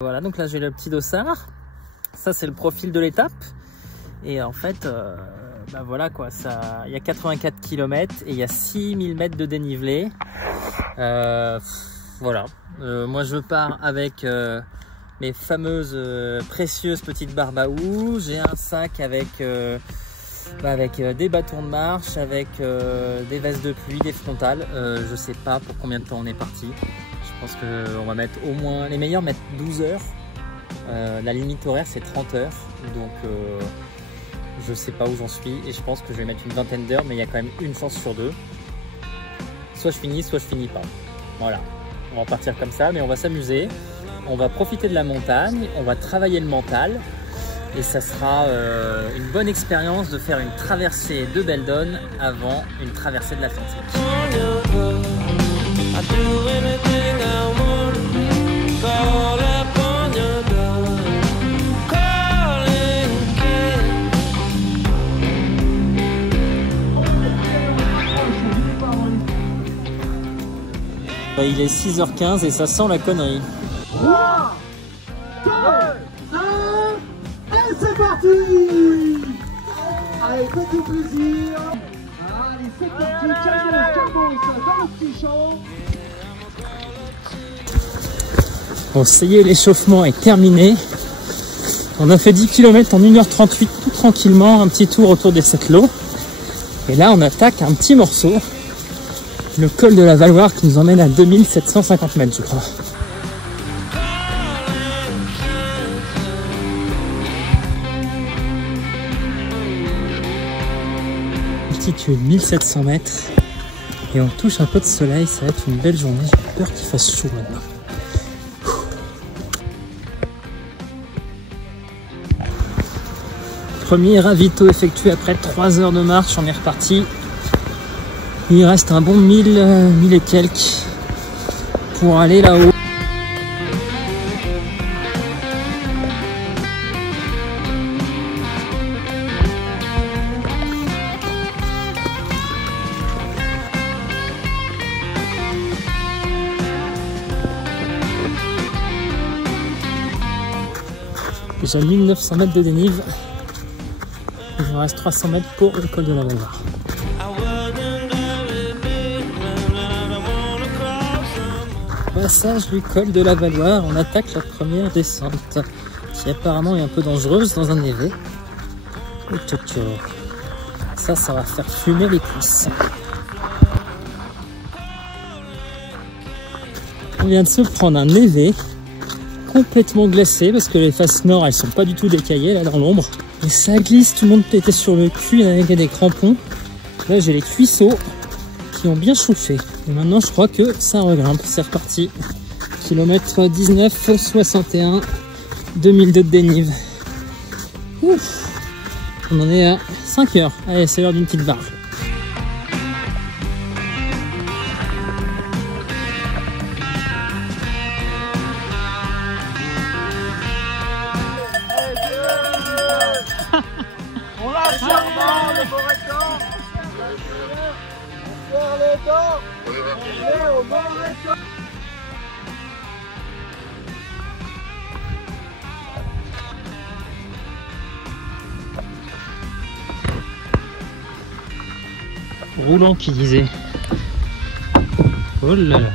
Voilà, donc là j'ai le petit dossard. Ça c'est le profil de l'étape. Et en fait, bah voilà quoi, ça, il y a 84 km et il y a 6000 mètres de dénivelé. Voilà, moi je pars avec mes fameuses précieuses petites Barbaou. J'ai un sac avec, des bâtons de marche, avec des vestes de pluie, des frontales. Je sais pas pour combien de temps on est parti. Je pense qu'on va mettre au moins, les meilleurs mettent 12 heures. La limite horaire c'est 30 heures. Donc je sais pas où j'en suis et je pense que je vais mettre une vingtaine d'heures, mais il y a quand même une chance sur deux. Soit je finis, soit je finis pas. Voilà, on va partir comme ça, mais on va s'amuser. On va profiter de la montagne, on va travailler le mental. Et ça sera une bonne expérience de faire une traversée de Beldon avant une traversée de l'Atlantique. Il est 6h15 et ça sent la connerie. 3, 2, 1, et c'est parti! Allez, faites-vous plaisir! Allez, c'est parti! Calmos, dans le petit champ! Bon, ça y est, l'échauffement est terminé. On a fait 10 km en 1h38 tout tranquillement, un petit tour autour des 7 lots. Et là, on attaque un petit morceau. Le col de la Valloire qui nous emmène à 2750 mètres, je crois. Altitude 1700 mètres et on touche un peu de soleil, ça va être une belle journée. J'ai peur qu'il fasse chaud maintenant. Premier ravito effectué après 3 heures de marche, on est reparti. Il reste un bon 1000 et quelques pour aller là-haut. Déjà 1900 mètres de dénive. Il me reste 300 mètres pour le col de la Valloire. Passage du col de la Valloire, on attaque la première descente qui apparemment est un peu dangereuse dans un névé. Ça va faire fumer les cuisses. On vient de se prendre un névé complètement glacé parce que les faces nord elles sont pas du tout décaillées là dans l'ombre. Et ça glisse, tout le monde était sur le cul avec des crampons. Là j'ai les cuisseaux qui ont bien chauffé. Et maintenant je crois que ça regrimpe, c'est reparti. Kilomètre 19, 61, 2002 de dénive. Ouf. On en est à 5 heures. Allez, c'est l'heure d'une petite barre. On lâche le Moreton! On serre les dents! On est au Moreton! Roulant qui disait. Oh là là.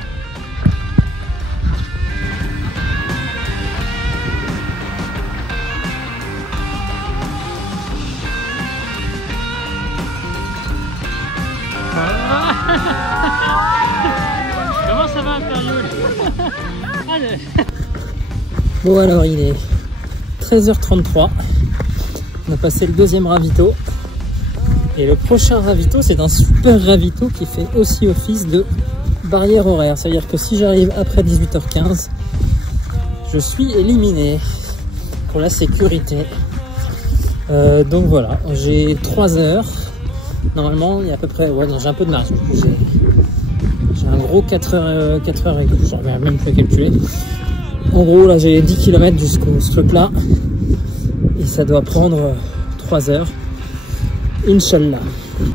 Comment ça va, Impérial? Bon alors il est 13h33. On a passé le deuxième ravito. Et le prochain ravito, c'est un super ravito qui fait aussi office de barrière horaire. C'est-à-dire que si j'arrive après 18h15, je suis éliminé pour la sécurité. Donc voilà, j'ai 3 heures. Normalement, il y a à peu près... Ouais, j'ai un peu de marge. J'ai un gros 4 heures et quelques. J'en vais même plus calculer. En gros, là, j'ai 10 km jusqu'au truc-là. Et ça doit prendre 3 heures. Inch'Allah.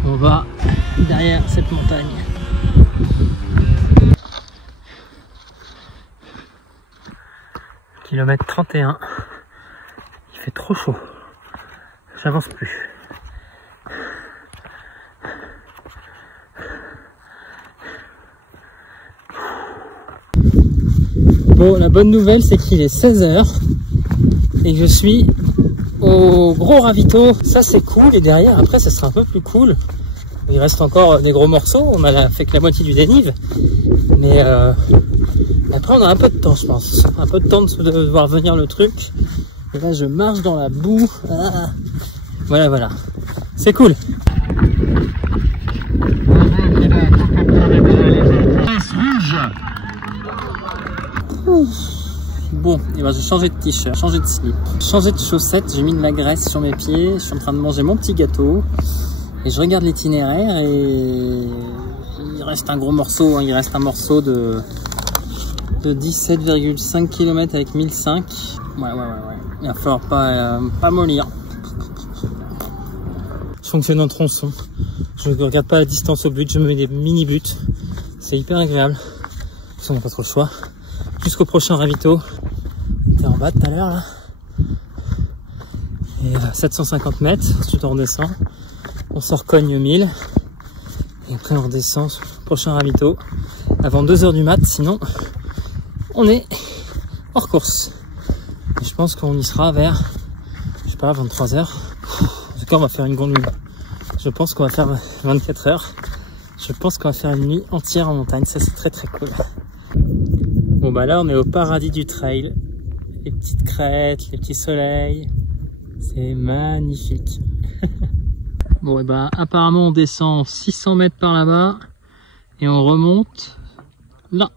On va derrière cette montagne. Kilomètre 31. Il fait trop chaud. J'avance plus. Bon, la bonne nouvelle, c'est qu'il est 16 h et que je suis au gros ravito. Ça, c'est cool. Et derrière, après, ça sera un peu plus cool. Il reste encore des gros morceaux. On a fait que la moitié du dénive. Mais après, on a un peu de temps, je pense. Un peu de temps de voir venir le truc. Et là, je marche dans la boue. Ah. Voilà, voilà. C'est cool. Bon, et ben j'ai changé de t-shirt, changé de slip, changé de chaussettes, j'ai mis de la graisse sur mes pieds, je suis en train de manger mon petit gâteau et je regarde l'itinéraire et il reste un gros morceau, hein, il reste un morceau de 17,5 km avec 1005. Ouais. Il va falloir pas mollir. Je fonctionne en tronçon. Je ne regarde pas la distance au but, je me mets des mini buts. C'est hyper agréable. On n'a pas trop le choix. Jusqu'au prochain ravito. T'es en bas tout à l'heure là. Et 750 mètres, ensuite on redescend. On s'en recogne 1000. Et après on redescend sur le prochain ravito. Avant 2 h du mat, sinon on est hors course. Et je pense qu'on y sera vers, je sais pas, 23 h. En tout cas on va faire une grande nuit. Je pense qu'on va faire 24 h. Je pense qu'on va faire une nuit entière en montagne. Ça c'est très très cool. Bon bah là on est au paradis du trail. Les petites crêtes, les petits soleils. C'est magnifique. Bon et bah apparemment on descend 600 mètres par là-bas. Et on remonte là.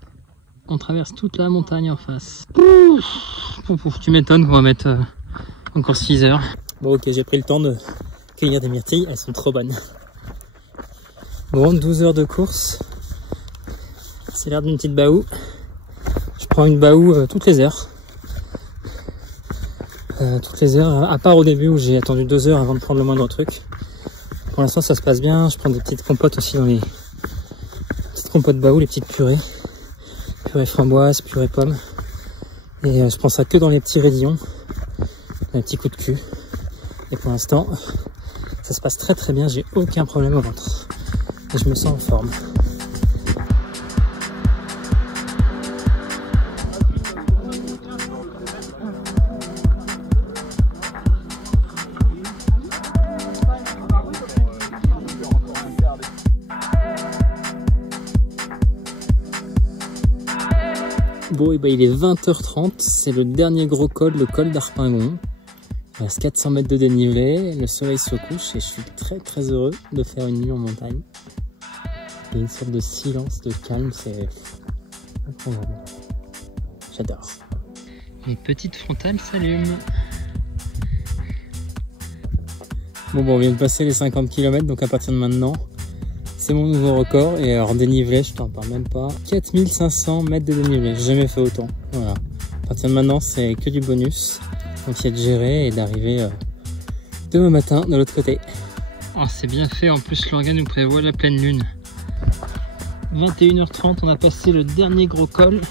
On traverse toute la montagne en face. Tu m'étonnes qu'on va mettre encore 6 heures. Bon ok, j'ai pris le temps de cueillir des myrtilles. Elles sont trop bonnes. Bon, 12 heures de course. C'est l'air d'une petite baou. Je prends une baou toutes les heures. À part au début où j'ai attendu 2 heures avant de prendre le moindre truc. Pour l'instant ça se passe bien. Je prends des petites compotes aussi dans les petites compotes baou, les petites purées. Purée framboise, purée pomme. Et je prends ça que dans les petits raidillons. Les petits coups de cul. Et pour l'instant, ça se passe très très bien. J'ai aucun problème au ventre. Et je me sens en forme. Bon, et ben il est 20 h 30, c'est le dernier gros col, le col d'Arpingon. Il reste 400 mètres de dénivelé, le soleil se couche et je suis très très heureux de faire une nuit en montagne. Il y a une sorte de silence, de calme, c'est incroyable. J'adore. Mes petites frontales s'allument. Bon, on vient de passer les 50 km, donc à partir de maintenant, c'est mon nouveau record. Et alors dénivelé, je t'en parle même pas. 4500 mètres de dénivelé, j'ai jamais fait autant. Voilà. À partir de maintenant, c'est que du bonus. Donc il y a de gérer et d'arriver demain matin de l'autre côté. Oh, c'est bien fait, en plus l'organe nous prévoit la pleine lune. 21 h 30, on a passé le dernier gros col.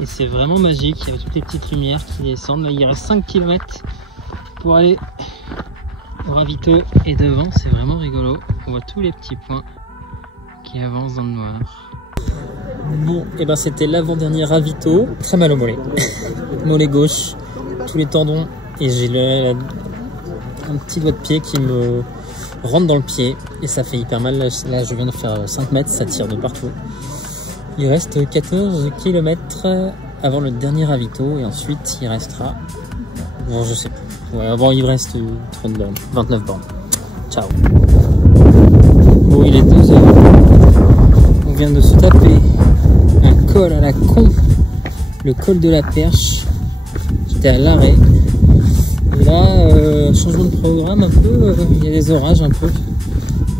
Et c'est vraiment magique, il y a toutes les petites lumières qui descendent. Là, il reste 5 km pour aller au ravito. Et devant, c'est vraiment rigolo. On voit tous les petits points qui avancent dans le noir. Bon, et ben c'était l'avant-dernier ravito. Très mal au mollet. Mollet gauche, tous les tendons. Et j'ai un petit doigt de pied qui me rentre dans le pied. Et ça fait hyper mal. Là, je viens de faire 5 mètres, ça tire de partout. Il reste 14 km avant le dernier ravito. Et ensuite, il restera... Bon, je sais plus. Ouais, avant, il reste 30 bornes, 29 bornes. Ciao. Bon, il est 2 h. On vient de se taper un col à la con. Le col de la Perche. J'étais à l'arrêt. Et là, changement de programme un peu. Il y a des orages un peu.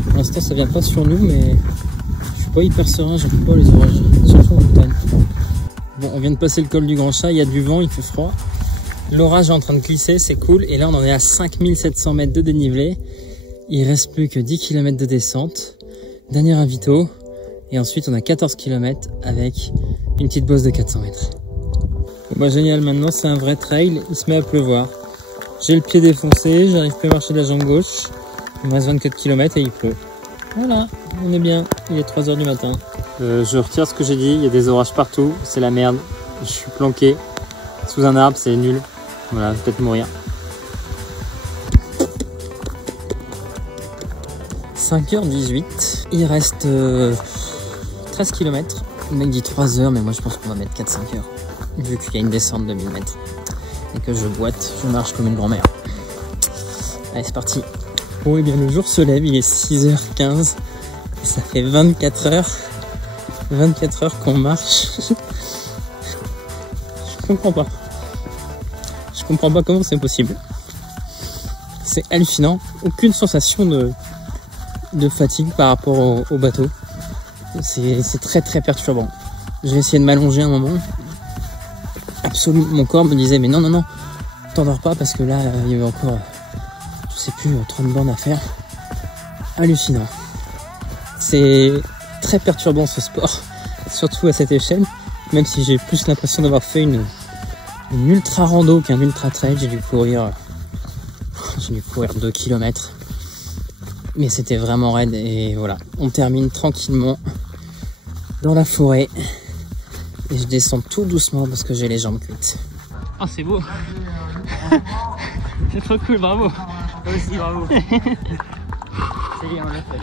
Pour l'instant, ça vient pas sur nous, mais je suis pas hyper serein. J'aime pas les orages. Surtout en montagne. Bon, on vient de passer le col du Grand Chat. Il y a du vent, il fait froid. L'orage est en train de glisser, c'est cool. Et là, on en est à 5700 mètres de dénivelé. Il reste plus que 10 km de descente. Dernier ravito. Et ensuite, on a 14 km avec une petite bosse de 400 mètres. Bah génial, maintenant c'est un vrai trail, il se met à pleuvoir. J'ai le pied défoncé, j'arrive plus à marcher de la jambe gauche. Il me reste 24 km et il pleut. Voilà, on est bien, il est 3 h du matin. Je retire ce que j'ai dit, il y a des orages partout, c'est la merde. Je suis planqué sous un arbre, c'est nul. Voilà, je vais peut-être mourir. 5h18, il reste 13 km. Le mec dit 3 h, mais moi je pense qu'on va mettre 4-5 heures. Vu qu'il y a une descente de 1000 mètres. Et que je boite, je marche comme une grand-mère. Allez, c'est parti. Bon, et bien le jour se lève, il est 6h15. Et ça fait 24 heures. 24 heures qu'on marche. Je comprends pas. Je comprends pas comment c'est possible. C'est hallucinant. Aucune sensation de fatigue par rapport au bateau. C'est très très perturbant. Je vais essayer de m'allonger un moment. Absolument, mon corps me disait mais non, non, non, t'endors pas parce que là il y avait encore, je sais plus, 30 bornes à faire. Hallucinant. C'est très perturbant ce sport, surtout à cette échelle, même si j'ai plus l'impression d'avoir fait une ultra rando qu'un ultra trail. J'ai dû courir 2 km. Mais c'était vraiment raide et voilà, on termine tranquillement dans la forêt et je descends tout doucement parce que j'ai les jambes cuites. Ah, c'est beau. C'est trop cool, bravo. Toi aussi, bravo. C'est bien, on l'a fait.